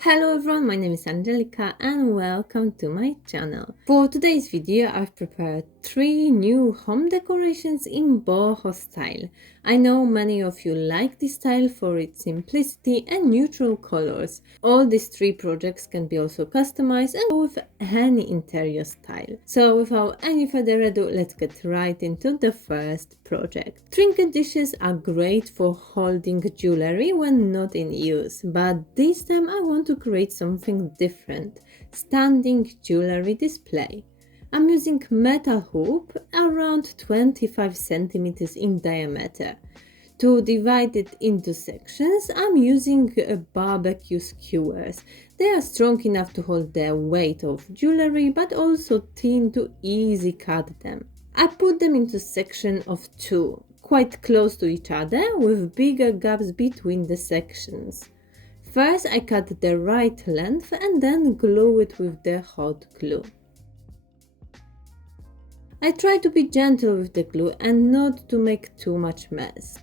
Hello everyone, my name is Angelica and welcome to my channel. For today's video I've prepared 3 new home decorations in boho style. I know many of you like this style for its simplicity and neutral colors. All these 3 projects can be also customized and go with any interior style. So without any further ado, let's get right into the first project. Trinket dishes are great for holding jewelry when not in use, but this time I want to create something different, standing jewelry display. I'm using metal hoop around 25 centimeters in diameter. To divide it into sections, I'm using barbecue skewers. They are strong enough to hold the weight of jewelry but also thin to easy cut them. I put them into sections of 2, quite close to each other with bigger gaps between the sections. First I cut the right length and then glue it with the hot glue. I try to be gentle with the glue and not to make too much mess.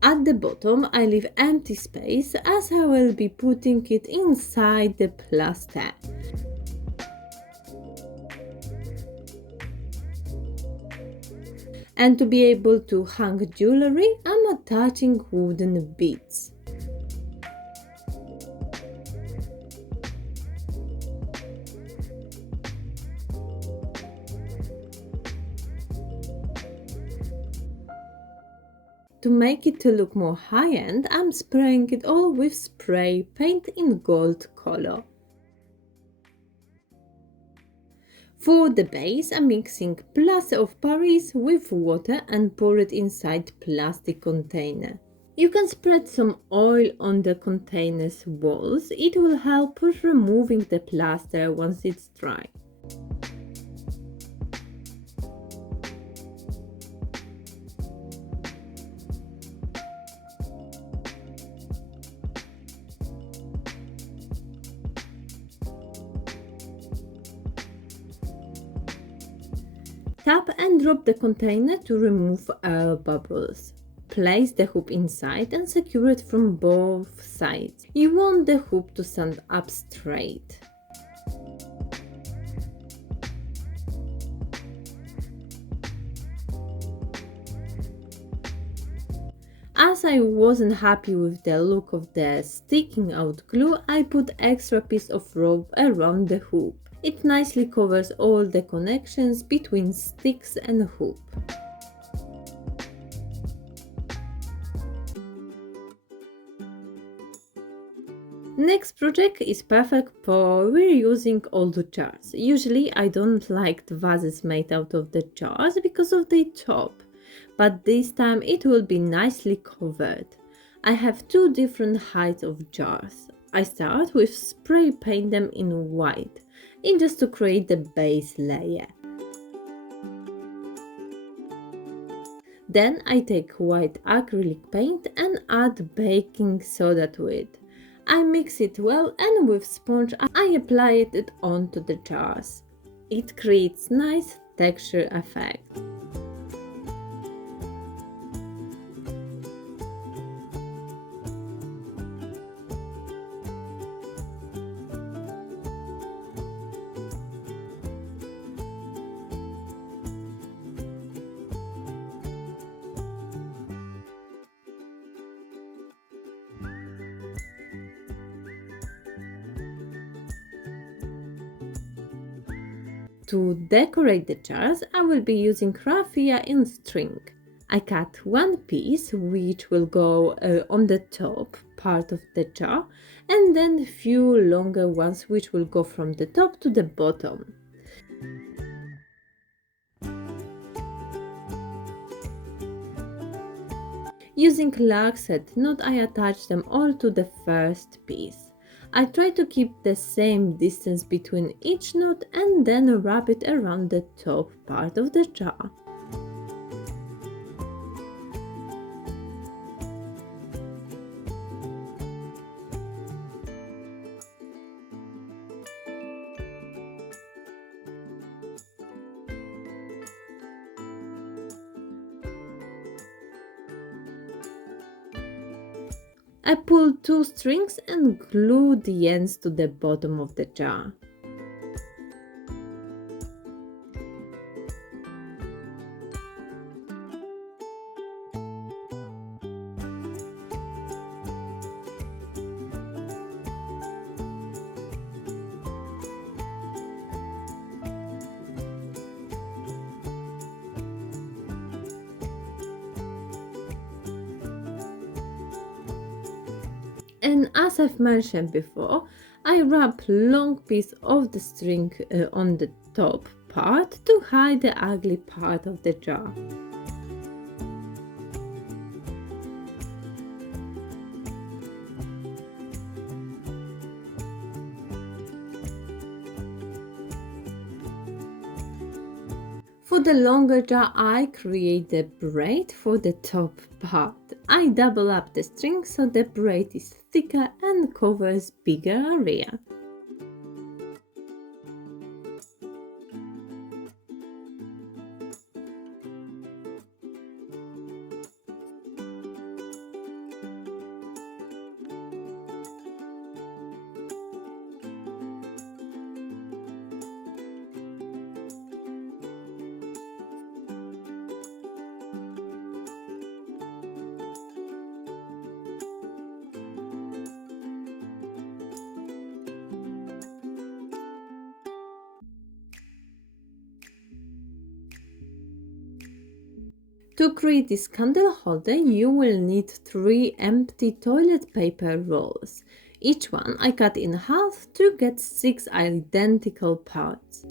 At the bottom I leave empty space as I will be putting it inside the plaster. And to be able to hang jewelry, I'm attaching wooden beads. To make it to look more high-end, I'm spraying it all with spray paint in gold color. For the base, I'm mixing plaster of Paris with water and pour it inside plastic container. You can spread some oil on the container's walls. It will help with removing the plaster once it's dry. Tap and drop the container to remove air bubbles. Place the hoop inside and secure it from both sides. You want the hoop to stand up straight. As I wasn't happy with the look of the sticking out glue, I put extra piece of rope around the hoop. It nicely covers all the connections between sticks and hoop. Next project is perfect for reusing old jars. Usually I don't like the vases made out of the jars because of the top, but this time it will be nicely covered. I have 2 different heights of jars. I start with spray paint them in white, just to create the base layer. Then I take white acrylic paint and add baking soda to it. I mix it well and with sponge I apply it onto the jars. It creates nice texture effect. To decorate the jars, I will be using raffia in string. I cut one piece which will go on the top part of the jar and then few longer ones which will go from the top to the bottom. Using laxed knot, I attach them all to the first piece. I try to keep the same distance between each knot and then wrap it around the top part of the jar. I pull 2 strings and glue the ends to the bottom of the jar. And as I've mentioned before, I wrap long piece of the string on the top part to hide the ugly part of the jar. For the longer jar, I create the braid for the top part. I double up the string so the braid is thicker and covers bigger area. To create this candle holder, you will need 3 empty toilet paper rolls. Each one I cut in half to get 6 identical parts.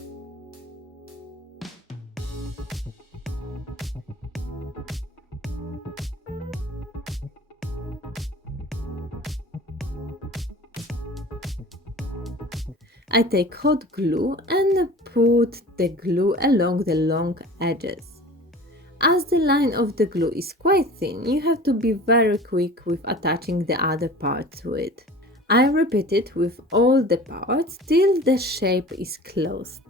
I take hot glue and put the glue along the long edges. As the line of the glue is quite thin, you have to be very quick with attaching the other part to it. I repeat it with all the parts till the shape is closed.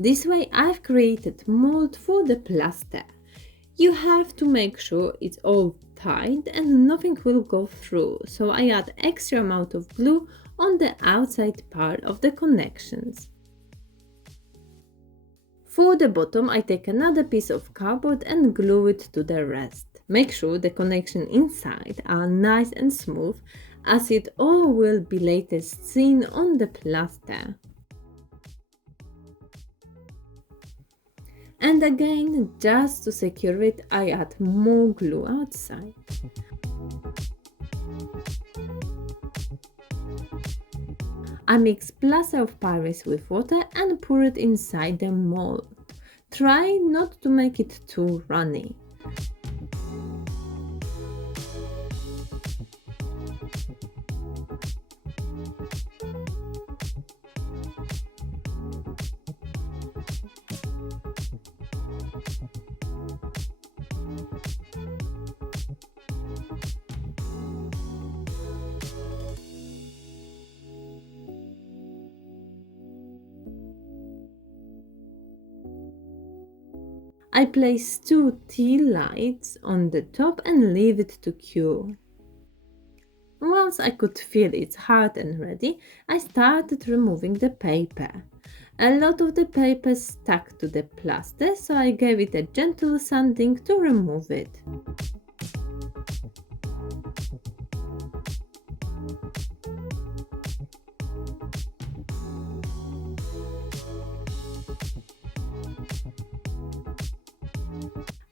This way I've created mold for the plaster. You have to make sure it's all tight and nothing will go through, so I add extra amount of glue on the outside part of the connections. For the bottom, I take another piece of cardboard and glue it to the rest. Make sure the connection inside are nice and smooth, as it all will be later seen on the plaster. And again, just to secure it, I add more glue outside. I mix plaster of Paris with water and pour it inside the mold. Try not to make it too runny. I place 2 tea lights on the top and leave it to cure. Once I could feel it's hard and ready, I started removing the paper. A lot of the paper stuck to the plaster, so I gave it a gentle sanding to remove it.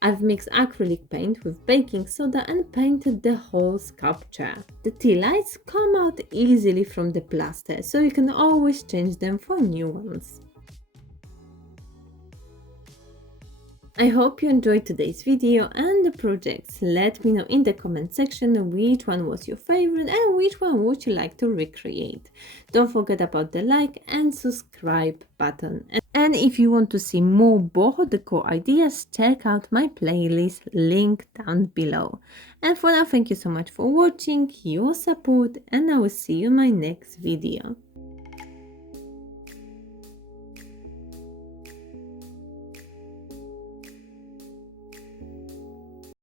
I've mixed acrylic paint with baking soda and painted the whole sculpture. The tea lights come out easily from the plaster, so you can always change them for new ones. I hope you enjoyed today's video and the projects. Let me know in the comment section which one was your favorite and which one would you like to recreate. Don't forget about the like and subscribe button. And if you want to see more boho decor ideas, check out my playlist, link down below. And for now, thank you so much for watching, your support, and I will see you in my next video.